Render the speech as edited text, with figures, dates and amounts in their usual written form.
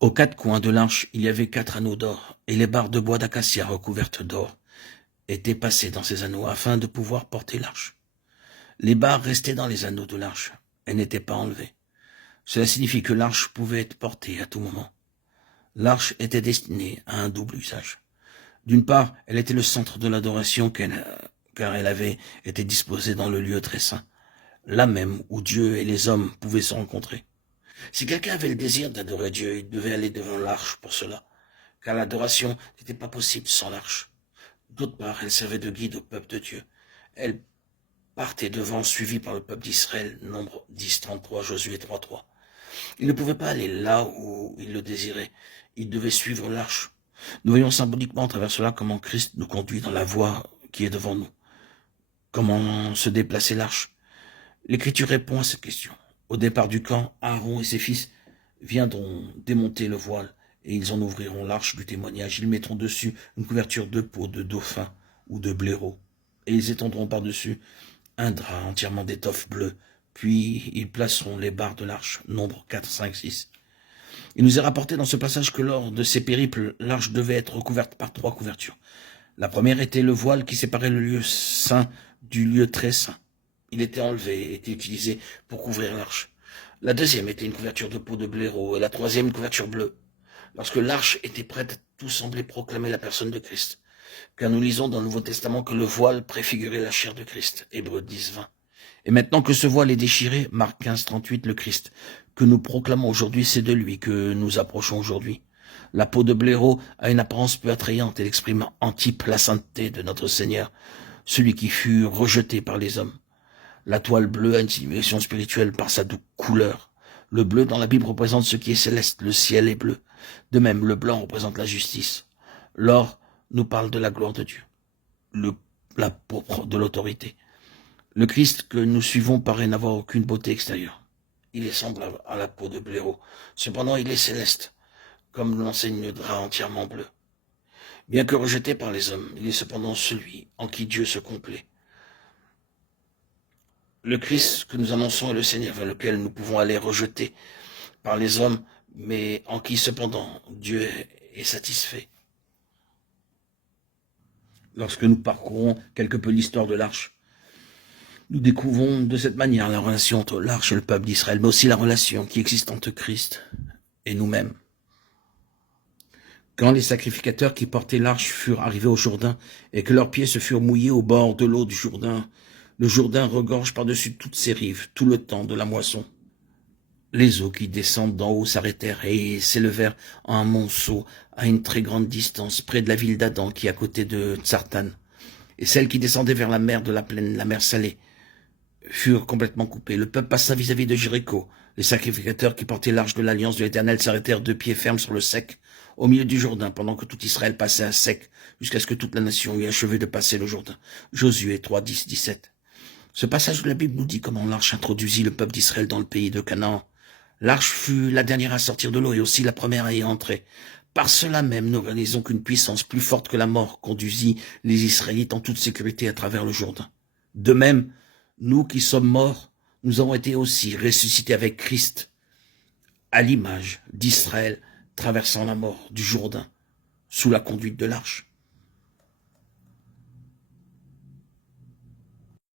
Aux quatre coins de l'arche, il y avait 4 anneaux d'or, et les barres de bois d'acacia recouvertes d'or étaient passées dans ces anneaux afin de pouvoir porter l'arche. Les barres restaient dans les anneaux de l'arche, elles n'étaient pas enlevées. Cela signifie que l'arche pouvait être portée à tout moment. L'arche était destinée à un double usage. D'une part, elle était le centre de l'adoration car elle avait été disposée dans le lieu très saint, là même où Dieu et les hommes pouvaient se rencontrer. Si quelqu'un avait le désir d'adorer Dieu, il devait aller devant l'arche pour cela, car l'adoration n'était pas possible sans l'arche. D'autre part, elle servait de guide au peuple de Dieu. Elle partait devant, suivie par le peuple d'Israël, Nombre 10, 33, Josué 3. Il ne pouvait pas aller là où il le désirait. Il devait suivre l'arche. Nous voyons symboliquement à travers cela comment Christ nous conduit dans la voie qui est devant nous. Comment se déplacer l'arche? L'Écriture répond à cette question. Au départ du camp, Aaron et ses fils viendront démonter le voile et ils en ouvriront l'arche du témoignage. Ils mettront dessus une couverture de peau de dauphin ou de blaireau et ils étendront par-dessus un drap entièrement d'étoffe bleue. Puis ils placeront les barres de l'arche, Nombre 4, 5, 6. Il nous est rapporté dans ce passage que lors de ces périples, l'arche devait être recouverte par 3 couvertures. La première était le voile qui séparait le lieu saint du lieu très saint. Il était enlevé et était utilisé pour couvrir l'arche. La deuxième était une couverture de peau de blaireau et la troisième une couverture bleue. Lorsque l'arche était prête, tout semblait proclamer la personne de Christ. Car nous lisons dans le Nouveau Testament que le voile préfigurait la chair de Christ, Hébreux 10, 20. Et maintenant que ce voile est déchiré, Marc 15, 38, le Christ, que nous proclamons aujourd'hui, c'est de lui que nous approchons aujourd'hui. La peau de blaireau a une apparence peu attrayante, elle exprime en type la sainteté de notre Seigneur, celui qui fut rejeté par les hommes. La toile bleue a une signification spirituelle par sa douce couleur. Le bleu dans la Bible représente ce qui est céleste, le ciel est bleu. De même, le blanc représente la justice. L'or nous parle de la gloire de Dieu, la pourpre de l'autorité. Le Christ que nous suivons paraît n'avoir aucune beauté extérieure. Il est semblable à la peau de blaireau. Cependant, il est céleste, comme l'enseigne le drap entièrement bleu. Bien que rejeté par les hommes, il est cependant celui en qui Dieu se complaît. Le Christ que nous annonçons est le Seigneur vers lequel nous pouvons aller rejeter par les hommes, mais en qui cependant Dieu est satisfait. Lorsque nous parcourons quelque peu l'histoire de l'arche, nous découvrons de cette manière la relation entre l'arche et le peuple d'Israël, mais aussi la relation qui existe entre Christ et nous-mêmes. Quand les sacrificateurs qui portaient l'arche furent arrivés au Jourdain et que leurs pieds se furent mouillés au bord de l'eau du Jourdain, le Jourdain regorge par-dessus toutes ses rives tout le temps de la moisson. Les eaux qui descendent d'en haut s'arrêtèrent et s'élevèrent en un monceau à une très grande distance près de la ville d'Adam qui est à côté de Tsartan. Et celles qui descendaient vers la mer de la plaine, la mer salée, furent complètement coupées. Le peuple passa vis-à-vis de Jéricho. Les sacrificateurs qui portaient l'arche de l'Alliance de l'Éternel s'arrêtèrent de pied ferme sur le sec, au milieu du Jourdain, pendant que tout Israël passait à sec, jusqu'à ce que toute la nation eût achevé de passer le Jourdain. Josué 3, 10, 17. Ce passage de la Bible nous dit comment l'arche introduisit le peuple d'Israël dans le pays de Canaan. L'arche fut la dernière à sortir de l'eau et aussi la première à y entrer. Par cela même, nous réalisons qu'une puissance plus forte que la mort conduisit les Israélites en toute sécurité à travers le Jourdain. De même, nous qui sommes morts, nous avons été aussi ressuscités avec Christ, à l'image d'Israël traversant la mort du Jourdain, sous la conduite de l'arche.